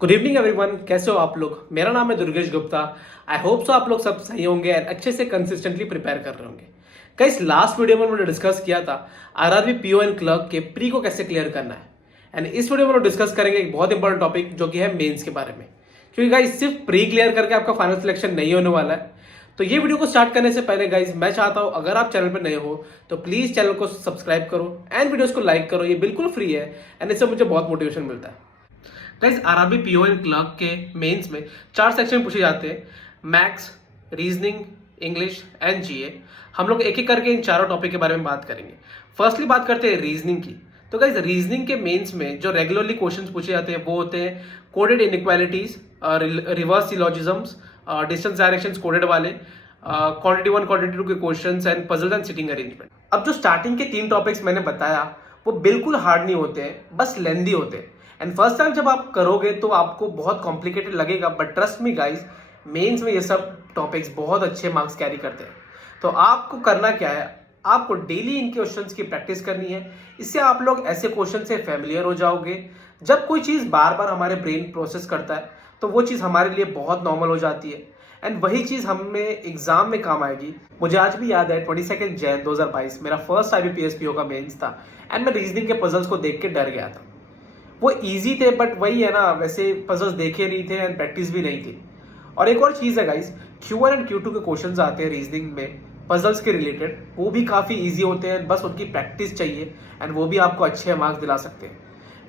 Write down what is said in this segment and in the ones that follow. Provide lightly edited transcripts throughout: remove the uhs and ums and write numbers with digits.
Good evening everyone, कैसे हो आप लोग। मेरा नाम है Durgesh Gupta. I hope so आप लोग सब सही होंगे और अच्छे से कंसिस्टेंटली प्रिपेयर कर रहे होंगे। गाइस, लास्ट वीडियो में उन्होंने डिस्कस किया था आरआरबी पीओ एंड क्लर्क के प्री को कैसे क्लियर करना है। एंड इस वीडियो में हम डिस्कस करेंगे एक बहुत इंपॉर्टेंट टॉपिक जो कि है मेंस के बारे में। क्योंकि गाइस सिर्फ प्री क्लियर करके आपका फाइनल सिलेक्शन नहीं होने वाला है। तो ये वीडियो को स्टार्ट करने से पहले गाइस मैं चाहता हूं अगर आप चैनल पर नए हो तो प्लीज चैनल को सब्सक्राइब करो एंड वीडियोस को लाइक करो। ये बिल्कुल फ्री है एंड इससे मुझे बहुत मोटिवेशन मिलता है। Guys, RRB PO and clerk के मेंस में 4 सेक्शन पूछे जाते हैं: मैथ्स, रीजनिंग, इंग्लिश एंड जीए। हम लोग एक एक करके इन चारों टॉपिक के बारे में बात करेंगे। फर्स्टली बात करते हैं रीजनिंग की। तो गाइस, रीजनिंग के मेंस में जो रेगुलरली क्वेश्चंस पूछे जाते हैं वो होते हैं coded inequalities, reverse syllogisms, distance directions coded वाले, क्वांटिटी 1 क्वांटिटी 2 के questions and puzzles and sitting arrangement. अब जो स्टार्टिंग के 3 टॉपिक्स मैंने बताया वो बिल्कुल हार्ड नहीं होते हैं, बस लेंदी होते हैं। एंड फर्स्ट टाइम जब आप करोगे तो आपको बहुत कॉम्प्लिकेटेड लगेगा, but trust me guys, mains में ये सब टॉपिक्स बहुत अच्छे मार्क्स कैरी करते हैं। तो आपको करना क्या है, आपको डेली इन क्वेश्चंस की प्रैक्टिस करनी है। इससे आप लोग ऐसे क्वेश्चन से फेमिलियर हो जाओगे। जब कोई चीज़ बार बार हमारे ब्रेन प्रोसेस करता है तो वो चीज़ हमारे लिए बहुत नॉर्मल हो जाती है एंड वही चीज़ हमें एग्जाम में काम आएगी। मुझे आज भी याद है 22 जैन 2022 मेरा फर्स्ट आईबीपीएस पीओ का मेंस था एंड मैं रीजनिंग के पजल्स को देख के डर गया था। वो इजी थे बट वही है ना, वैसे पजल्स देखे नहीं थे एंड प्रैक्टिस भी नहीं थी। और एक और चीज़ है गाइस, Q1 एंड Q2 के क्वेश्चंस आते हैं रीजनिंग में पजल्स के रिलेटेड, वो भी काफ़ी इजी होते हैं, बस उनकी प्रैक्टिस चाहिए एंड वो भी आपको अच्छे मार्क्स दिला सकते हैं।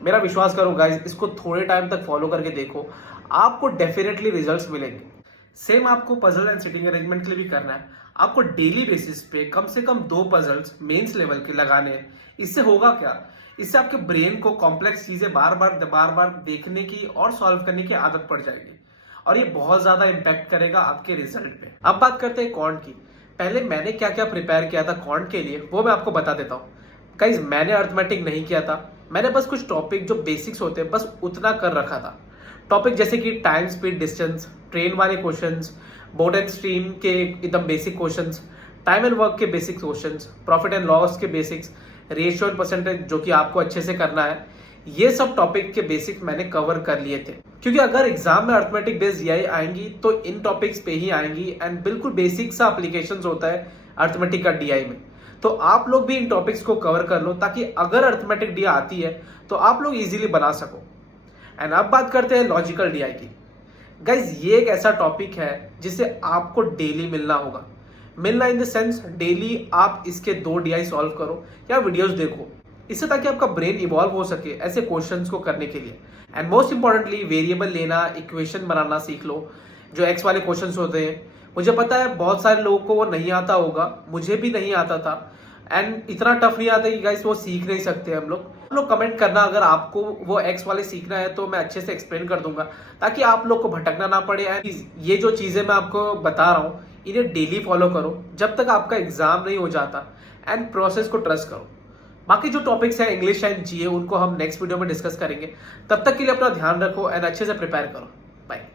मेरा विश्वास करो गाइस, इसको थोड़े टाइम तक फॉलो करके देखो, आपको डेफिनेटली रिजल्ट्स मिलेंगे। सेम आपको पजल एंड सिटिंग अरेंजमेंट के लिए भी करना है। आपको डेली बेसिस पे कम से कम 2 पजल्स मेंस लेवल के लगाने हैं। इससे होगा क्या, इससे आपके ब्रेन को कॉम्प्लेक्स चीजें बार बार देखने की और सॉल्व करने की आदत पड़ जाएगी और ये बहुत ज्यादा इंपैक्ट करेगा आपके रिजल्ट पे। अब बात करते हैं क्वांट की। पहले मैंने क्या क्या प्रिपेयर किया था क्वांट के लिए वो मैं आपको बता देता हूँ। गाइस, मैंने अर्थमेटिक नहीं किया था, मैंने बस कुछ टॉपिक जो बेसिक्स होते हैं बस उतना कर रखा था। टॉपिक जैसे कि टाइम, स्पीड, डिस्टेंस, ट्रेन वाले क्वेश्चंस, बोट एंड स्ट्रीम के एकदम basic questions, time and work के basic questions, profit and loss के बेसिक्स, रेशियो एंड परसेंटेज जो कि आपको अच्छे से करना है। ये सब टॉपिक के बेसिक मैंने कवर कर लिए थे, क्योंकि अगर एग्जाम में अर्थमेटिक बेस्ड यही आएंगी तो इन टॉपिक्स पे ही आएंगी एंड बिल्कुल बेसिक सा एप्लीकेशंस होता है अर्थमेटिक का डीआई में। तो आप लोग भी इन टॉपिक्स को कवर कर लो ताकि अगर अर्थमेटिक डी आती है तो आप लोग इजीली बना सको। एंड अब बात करते हैं लॉजिकल डीआई की। गाइज, ये एक ऐसा टॉपिक है जिसे आपको डेली मिलना होगा। मिलना इन द सेंस डेली आप इसके 2 डीआई सॉल्व करो या वीडियोस देखो, इससे ताकि आपका ब्रेन इवॉल्व हो सके ऐसे क्वेश्चंस को करने के लिए। एंड मोस्ट इंपॉर्टेंटली वेरिएबल लेना, इक्वेशन बनाना सीख लो। जो एक्स वाले क्वेश्चंस होते हैं, मुझे पता है बहुत सारे लोगों को वो नहीं आता होगा, मुझे भी नहीं आता था एंड इतना टफ नहीं आता कि गाइस वो सीख नहीं सकते। हम लोग कमेंट करना अगर आपको वो एक्स वाले सीखना है तो मैं अच्छे से एक्सप्लेन कर दूंगा ताकि आप लोग को भटकना ना पड़े। एंड ये जो चीजें मैं आपको बता रहा हूँ इन्हें डेली फॉलो करो जब तक आपका एग्जाम नहीं हो जाता एंड प्रोसेस को ट्रस्ट करो। बाकी जो टॉपिक्स हैं इंग्लिश एंड जीए उनको हम नेक्स्ट वीडियो में डिस्कस करेंगे। तब तक के लिए अपना ध्यान रखो एंड अच्छे से प्रिपेयर करो। बाय।